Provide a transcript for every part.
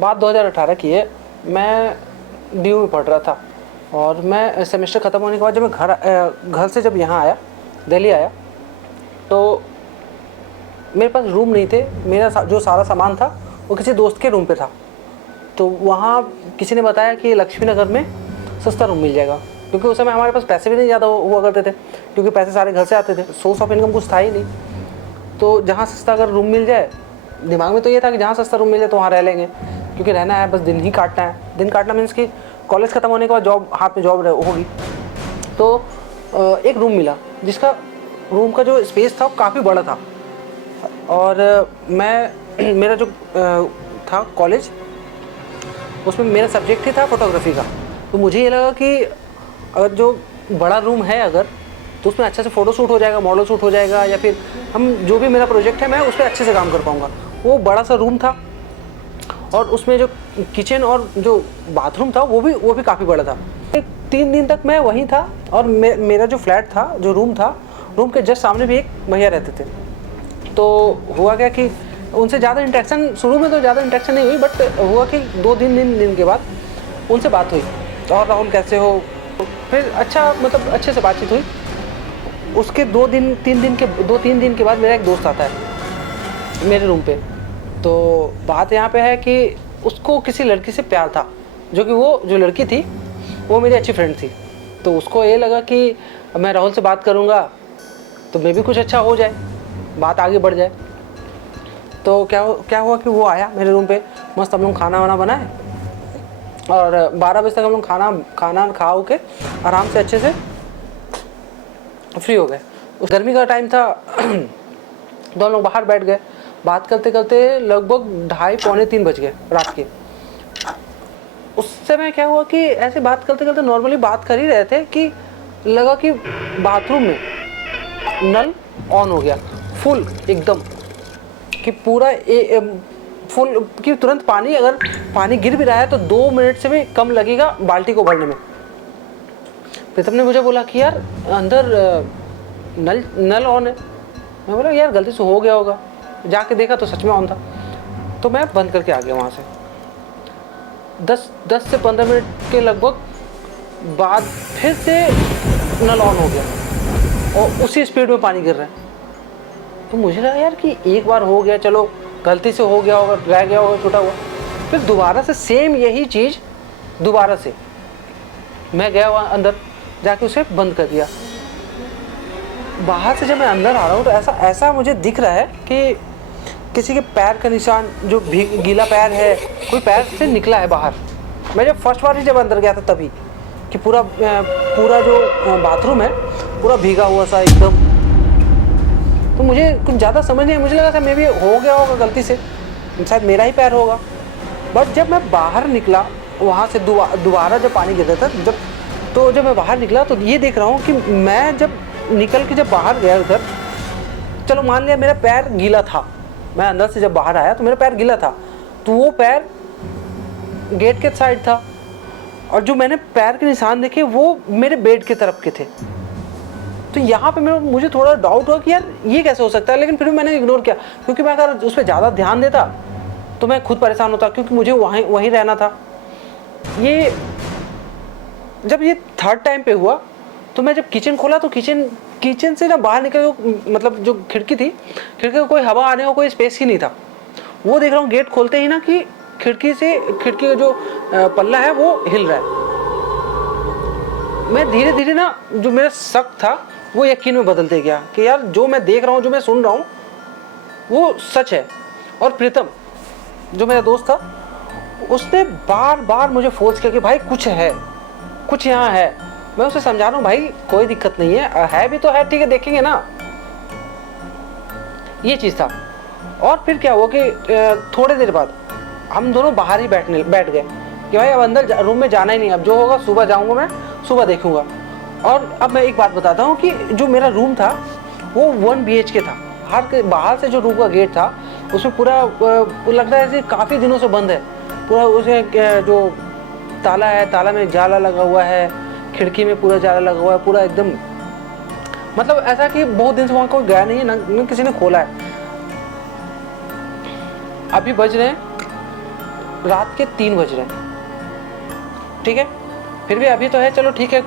बात 2018 की है। मैं डीयू में पढ़ रहा था और मैं सेमेस्टर ख़त्म होने के बाद जब मैं घर से जब यहाँ आया, दिल्ली आया, तो मेरे पास रूम नहीं थे। मेरा जो सारा सामान था वो किसी दोस्त के रूम पे था। तो वहाँ किसी ने बताया कि लक्ष्मी नगर में सस्ता रूम मिल जाएगा, क्योंकि उस समय हमारे पास पैसे भी नहीं ज़्यादा हुआ करते थे, क्योंकि पैसे सारे घर से आते थे, सोर्स ऑफ इनकम कुछ था ही नहीं। तो जहाँ सस्ता अगर रूम मिल जाए, दिमाग में तो ये था कि जहाँ सस्ता रूम मिल जाए तो वहाँ रह लेंगे, क्योंकि रहना है, बस दिन ही काटना है। दिन काटना मीन्स कि कॉलेज ख़त्म होने के बाद जॉब, हाथ में जॉब होगी। तो एक रूम मिला जिसका रूम का जो स्पेस था वो काफ़ी बड़ा था। और मैं मेरा जो था कॉलेज, उसमें मेरा सब्जेक्ट ही था फोटोग्राफी का। तो मुझे ये लगा कि अगर जो बड़ा रूम है अगर, तो उसमें अच्छे से फ़ोटो शूट हो जाएगा, मॉडल शूट हो जाएगा, या फिर हम जो भी मेरा प्रोजेक्ट है मैं उस पर अच्छे से काम कर पाऊँगा। वो बड़ा सा रूम था और उसमें जो किचन और जो बाथरूम था वो भी काफ़ी बड़ा था। 3 दिन तक मैं वहीं था और मेरा जो फ्लैट था, जो रूम था, रूम के जस्ट सामने भी एक भैया रहते थे। तो हुआ क्या कि उनसे ज़्यादा इंटरेक्शन, शुरू में तो ज़्यादा इंटरेक्शन नहीं हुई, बट हुआ कि 2-3 दिन के बाद उनसे बात हुई, और राहुल कैसे हो, फिर अच्छा मतलब अच्छे से बातचीत हुई। उसके 2-3 दिन के बाद मेरा एक दोस्त आता है मेरे रूम पे। तो बात यहाँ पे है कि उसको किसी लड़की से प्यार था, जो कि वो जो लड़की थी वो मेरी अच्छी फ्रेंड थी। तो उसको ये लगा कि मैं राहुल से बात करूँगा तो मे भी कुछ अच्छा हो जाए, बात आगे बढ़ जाए। तो क्या हुआ कि वो आया मेरे रूम पे, मस्त हम लोग खाना वाना बनाए और 12 बजे तक हम लोग खाना खा के आराम से अच्छे से फ्री हो गए। उस गर्मी का टाइम था दोनों लोग बाहर बैठ गए, बात करते करते लगभग 2:30-3 बज गए रात के। उस समय क्या हुआ कि ऐसे बात करते करते नॉर्मली बात कर ही रहे थे कि लगा कि बाथरूम में नल ऑन हो गया फुल एकदम, कि पूरा फुल, कि तुरंत पानी, अगर पानी गिर भी रहा है तो 2 मिनट से भी कम लगेगा बाल्टी को भरने में। प्रीतम ने मुझे बोला कि यार अंदर नल ऑन है। मैं बोला यार गलती से हो गया होगा, जाके देखा तो सच में ऑन था। तो मैं बंद करके आ गया वहाँ से। 10 से 15 मिनट के लगभग बाद फिर से नल ऑन हो गया और उसी स्पीड में पानी गिर रहा है। तो मुझे लगा यार कि एक बार हो गया, चलो गलती से हो गया होगा, रह गया होगा, छूटा हुआ। फिर दोबारा से सेम यही चीज़ दोबारा से मैं गया वहाँ अंदर, जाके उसे बंद कर दिया। बाहर से जब मैं अंदर आ रहा हूँ तो ऐसा मुझे दिख रहा है कि किसी के पैर का निशान, जो गीला पैर है, कोई पैर से निकला है बाहर। मैं जब फर्स्ट बार ही जब अंदर गया था तभी, कि पूरा जो बाथरूम है पूरा भीगा हुआ सा एकदम। तो मुझे कुछ ज़्यादा समझ नहीं, मुझे लगा था मे भी हो गया होगा गलती से, शायद मेरा ही पैर होगा। बट जब मैं बाहर निकला वहाँ से दोबारा जब पानी गिर रहा था, जब मैं बाहर निकला तो ये देख रहा हूँ कि मैं जब निकल के जब बाहर गया उधर, चलो मान लिया मेरा पैर गीला था, मैं अंदर से जब बाहर आया तो मेरा पैर गीला था, तो वो पैर गेट के साइड था, और जो मैंने पैर के निशान देखे वो मेरे बेड की तरफ के थे। तो यहाँ पे मुझे थोड़ा डाउट हुआ कि यार ये कैसे हो सकता है, लेकिन फिर भी मैंने इग्नोर किया, क्योंकि मैं अगर उस पर ज़्यादा ध्यान देता तो मैं खुद परेशान होता, क्योंकि मुझे वहीं रहना था। जब ये थर्ड टाइम पे हुआ तो मैं जब किचन खोला तो किचन से ना बाहर निकल, मतलब जो खिड़की थी, खिड़की को कोई हवा आने का कोई स्पेस ही नहीं था। वो देख रहा हूँ गेट खोलते ही ना कि खिड़की का जो पल्ला है वो हिल रहा है। मैं धीरे धीरे ना, जो मेरा शक था वो यकीन में बदलते गया कि यार जो मैं देख रहा हूँ, जो मैं सुन रहा हूँ वो सच है। और प्रीतम जो मेरा दोस्त था, उसने बार बार मुझे फोर्स किया कि भाई कुछ यहाँ है। मैं उसे समझा रहा हूँ भाई कोई दिक्कत नहीं है भी तो है, ठीक है देखेंगे ना, ये चीज़ था। और फिर क्या हुआ कि थोड़ी देर बाद हम दोनों बाहर ही बैठ गए कि भाई अब अंदर रूम में जाना ही नहीं, अब जो होगा सुबह जाऊँगा, मैं सुबह देखूँगा। और अब मैं एक बात बताता हूँ कि जो मेरा रूम था वो 1 BHK था। बाहर से जो रूम का गेट था उसमें पूरा लग रहा है कि काफ़ी दिनों से बंद है। पूरा उसमें जो ताला है, ताला में जाला लगा हुआ है, खिड़की में पूरा जाला लगा हुआ है, पूरा एकदम, मतलब ऐसा कि बहुत दिन से वहाँ कोई गया नहीं है, ना किसी ने खोला है। अभी बज रहे हैं रात के 3 बज रहे हैं, ठीक है। फिर भी अभी तो है, चलो ठीक है,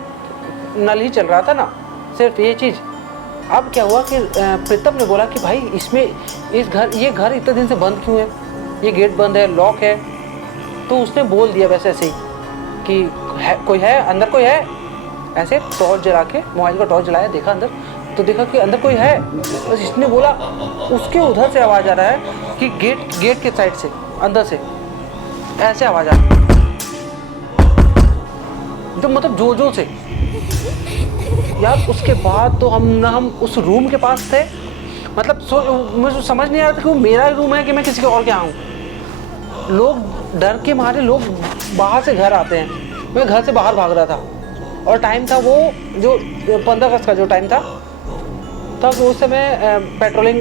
नल ही चल रहा था ना, सिर्फ ये चीज़। अब क्या हुआ कि प्रीतम ने बोला कि भाई इसमें ये घर इतने दिन से बंद क्यों है, ये गेट बंद है, लॉक है। तो उसने बोल दिया वैसे ऐसे ही कि कोई है अंदर, कोई है। ऐसे टॉर्च जला के, मोबाइल का टॉर्च जलाया, देखा अंदर, तो देखा कि अंदर कोई है। बस इसने बोला, उसके उधर से आवाज़ आ रहा है कि गेट के साइड से, अंदर से ऐसे आवाज़ आ रही है, जो मतलब जोर से यार। उसके बाद तो हम उस रूम के पास थे, मतलब मुझे समझ नहीं आ रहा था कि वो मेरा रूम है कि मैं किसी के और के यहाँ हूँ। लोग डर के मारे लोग बाहर से घर आते हैं, मैं घर से बाहर भाग रहा था। और टाइम था वो जो 15 अगस्त का जो टाइम था, तब उस समय पेट्रोलिंग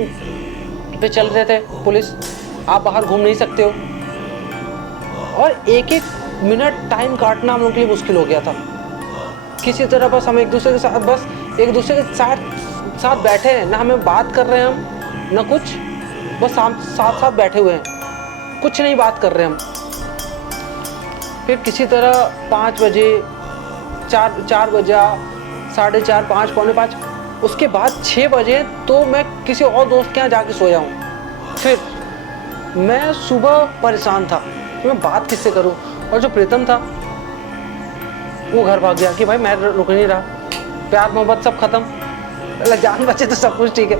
पे चल रहे थे पुलिस, आप बाहर घूम नहीं सकते हो। और एक एक मिनट टाइम काटना हम लोग के लिए मुश्किल हो गया था। किसी तरह बस हम एक दूसरे के साथ बैठे हैं, ना हमें बात कर रहे हैं हम, ना कुछ, बस साथ बैठे हुए हैं, कुछ नहीं बात कर रहे हम। फिर किसी तरह 5 बजे, 4 बजा, 4:30, 5, पौने 5, उसके बाद 6 बजे तो मैं किसी और दोस्त के यहाँ जाके सोया हूँ। फिर मैं सुबह परेशान था कि मैं बात किससे करूँ। और जो प्रीतम था वो घर भाग गया कि भाई मैं रुक नहीं रहा, प्यार मोहब्बत सब खत्म, जान बचे तो सब कुछ ठीक है।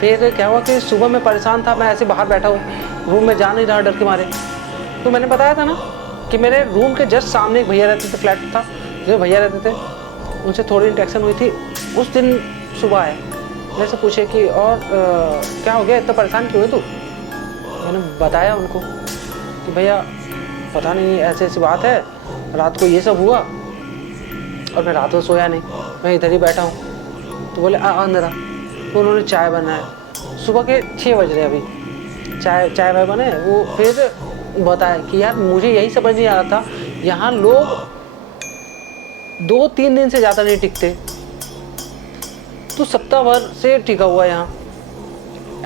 फिर क्या हुआ कि सुबह मैं परेशान था, मैं ऐसे बाहर बैठा हूँ, रूम में जा नहीं रहा डर के मारे। तो मैंने बताया था ना कि मेरे रूम के जस्ट सामने एक भैया रहते थे, फ्लैट था, जो भैया रहते थे, उनसे थोड़ी इंटरेक्शन हुई थी। उस दिन सुबह आए, मेरे से पूछे कि और क्या हो गया, इतना परेशान क्यों है तू। मैंने बताया उनको कि भैया पता नहीं ऐसे ऐसी बात है, रात को ये सब हुआ और मैं रात को सोया नहीं, मैं इधर ही बैठा हूँ। तो बोले अंदर आ। तो उन्होंने चाय बनाया, सुबह के 6 बज रहे अभी, चाय वाय बने। वो फिर बताया कि यार मुझे यही समझ नहीं आ रहा था, यहाँ लोग 2-3 दिन से ज़्यादा नहीं टिकते, तो सप्ताह भर से टिका हुआ यहाँ,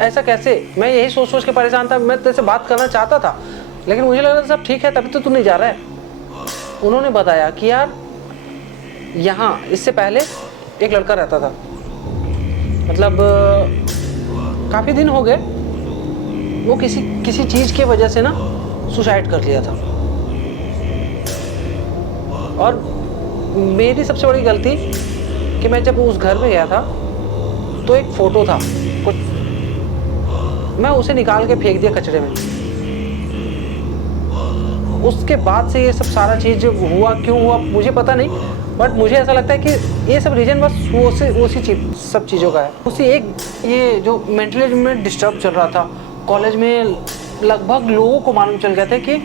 ऐसा कैसे। मैं यही सोच के परेशान था, मैं तेरे से बात करना चाहता था, लेकिन मुझे लग रहा था सब ठीक है, तभी तो तू नहीं जा रहा है। उन्होंने बताया कि यार यहाँ इससे पहले एक लड़का रहता था, मतलब काफ़ी दिन हो गए, वो किसी चीज़ की वजह से ना सुसाइड कर लिया था। और मेरी सबसे बड़ी गलती कि मैं जब उस घर में गया था तो एक फ़ोटो था कुछ, मैं उसे निकाल के फेंक दिया कचरे में। उसके बाद से ये सब सारा चीज़ हुआ, क्यों हुआ मुझे पता नहीं, बट मुझे ऐसा लगता है कि ये सब रीज़न बस उसी सब चीज़ों का है। उसी एक ये जो मेंटली में डिस्टर्ब चल रहा था कॉलेज में, लगभग लोगों को मालूम चल गया था कि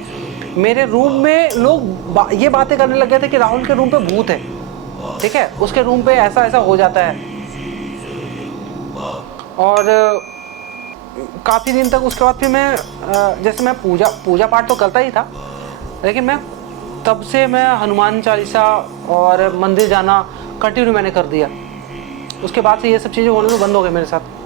मेरे रूम में लोग ये बातें करने लग गए थे कि राहुल के रूम पे भूत है, ठीक है, उसके रूम पे ऐसा ऐसा हो जाता है। और काफ़ी दिन तक उसके बाद फिर मैं जैसे मैं पूजा पाठ तो करता ही था, लेकिन मैं तब से मैं हनुमान चालीसा और मंदिर जाना कंटिन्यू मैंने कर दिया। उसके बाद से ये सब चीज़ें होने में बंद हो गई मेरे साथ।